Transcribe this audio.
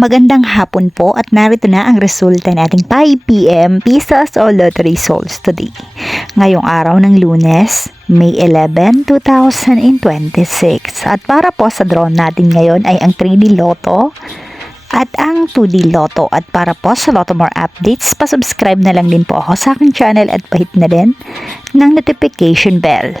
Magandang hapon po at narito na ang resulta nating 5 p.m. Pisas o Lottery Souls today. Ngayong araw ng Lunes, May 11, 2026. At para po sa draw natin ngayon ay ang 3D Lotto at ang 2D Lotto. At para po sa Lotto More updates, pasubscribe na lang din po ako sa aking channel at pahit na din ng notification bell.